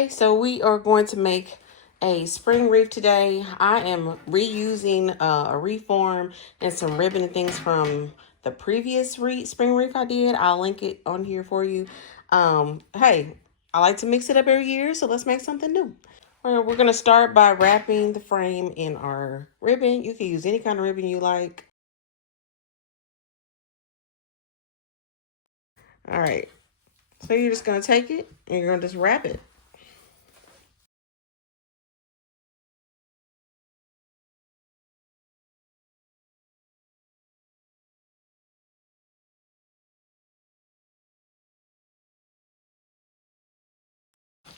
Hey, so we are going to make a spring wreath today. I am reusing a reform and some ribbon and things from the previous spring wreath I did. I'll link it on here for you. Hey, I like to mix it up every year, so let's make something new. All right, we're going to start by wrapping the frame in our ribbon. You can use any kind of ribbon you like. All right, so you're just going to take it and you're going to just wrap it.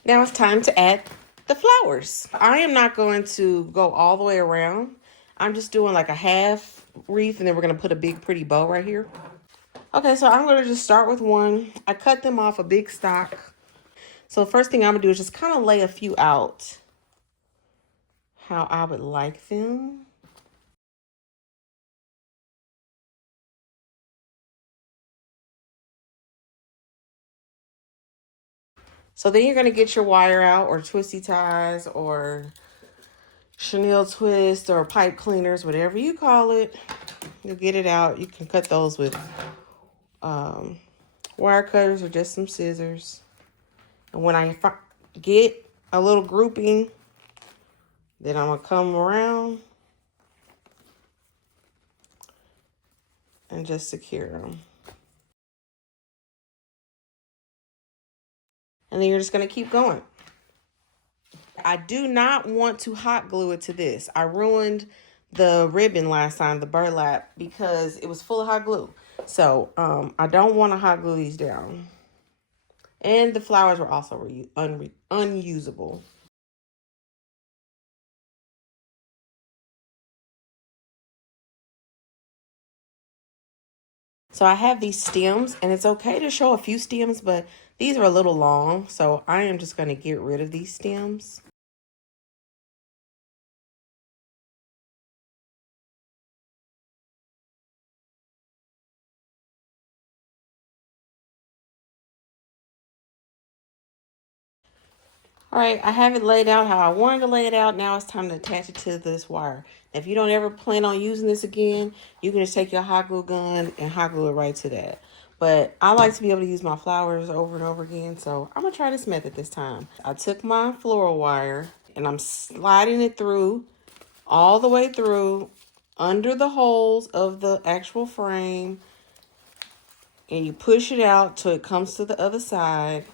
Now it's time to add the flowers. I am not going to go all the way around. I'm just doing like a half wreath and then we're going to put a big pretty bow right here. Okay, so I'm going to just start with one. I cut them off a big stock. So the first thing I'm going to do is just kind of lay a few out how I would like them. So then you're going to get your wire out or twisty ties or chenille twist or pipe cleaners, whatever you call it. You'll get it out. You can cut those with wire cutters or just some scissors. And when I get a little grouping, then I'm going to come around and just secure them. And then you're just going to keep going. I do not want to hot glue it to this. I ruined the ribbon last time, the burlap, because it was full of hot glue. So I don't want to hot glue these down. And the flowers were also unusable. So I have these stems, and it's okay to show a few stems, but these are a little long, so I am just going to get rid of these stems. All right, I have it laid out how I wanted to lay it out. Now it's time to attach it to this wire. If you don't ever plan on using this again, you can just take your hot glue gun and hot glue it right to that. But I like to be able to use my flowers over and over again, so I'm going to try this method this time. I took my floral wire and I'm sliding it through, all the way through, under the holes of the actual frame. And you push it out till it comes to the other side.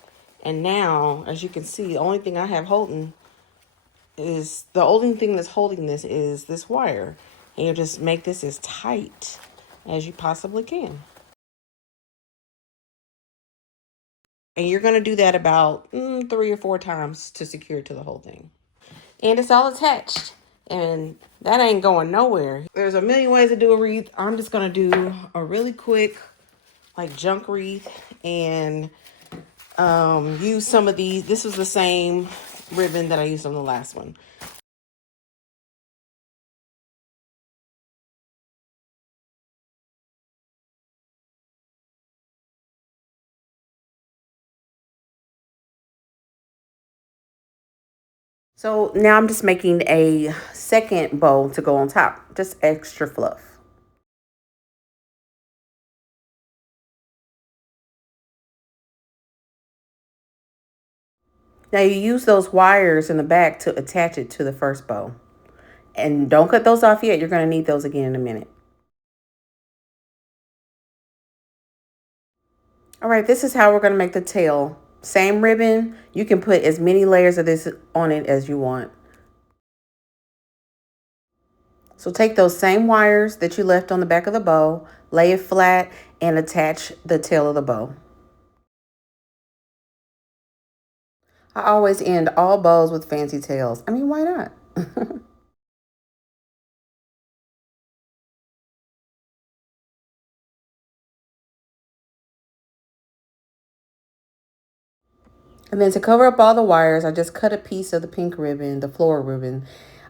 And now, as you can see, the only thing I have holding is, the only thing that's holding this is this wire. And you just make this as tight as you possibly can. And you're going to do that about 3 or 4 times to secure it to the whole thing. And it's all attached. And that ain't going nowhere. There's a million ways to do a wreath. I'm just going to do a really quick, like, junk wreath. And use some of these. This was the same ribbon that I used on the last one. So now I'm just making a second bow to go on top, just extra fluff. Now you use those wires in the back to attach it to the first bow. And don't cut those off yet. You're going to need those again in a minute. All right, this is how we're going to make the tail. Same ribbon. You can put as many layers of this on it as you want. So take those same wires that you left on the back of the bow, lay it flat, and attach the tail of the bow. I always end all bows with fancy tails. I mean, why not? And then to cover up all the wires, I just cut a piece of the pink ribbon, the floral ribbon,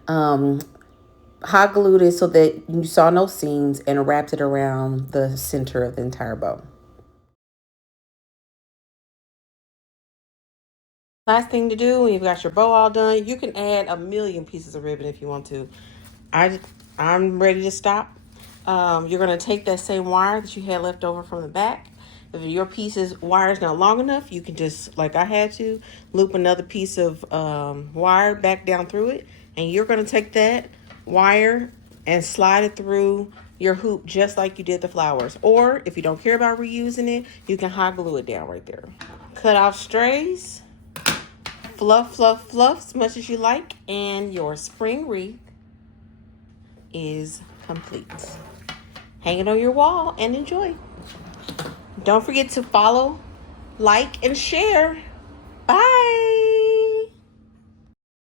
hot glued it so that you saw no seams, and wrapped it around the center of the entire bow. Last thing to do when you've got your bow all done, you can add a million pieces of ribbon if you want to. I'm ready to stop. You're going to take that same wire that you had left over from the back. If your piece's wire is not long enough, you can just, like I had to, loop another piece of wire back down through it. And you're going to take that wire and slide it through your hoop just like you did the flowers. Or if you don't care about reusing it, you can hot glue it down right there. Cut off strays. Fluff, fluff, fluff as much as you like. And your spring wreath is complete. Hang it on your wall and enjoy. Don't forget to follow, like, and share.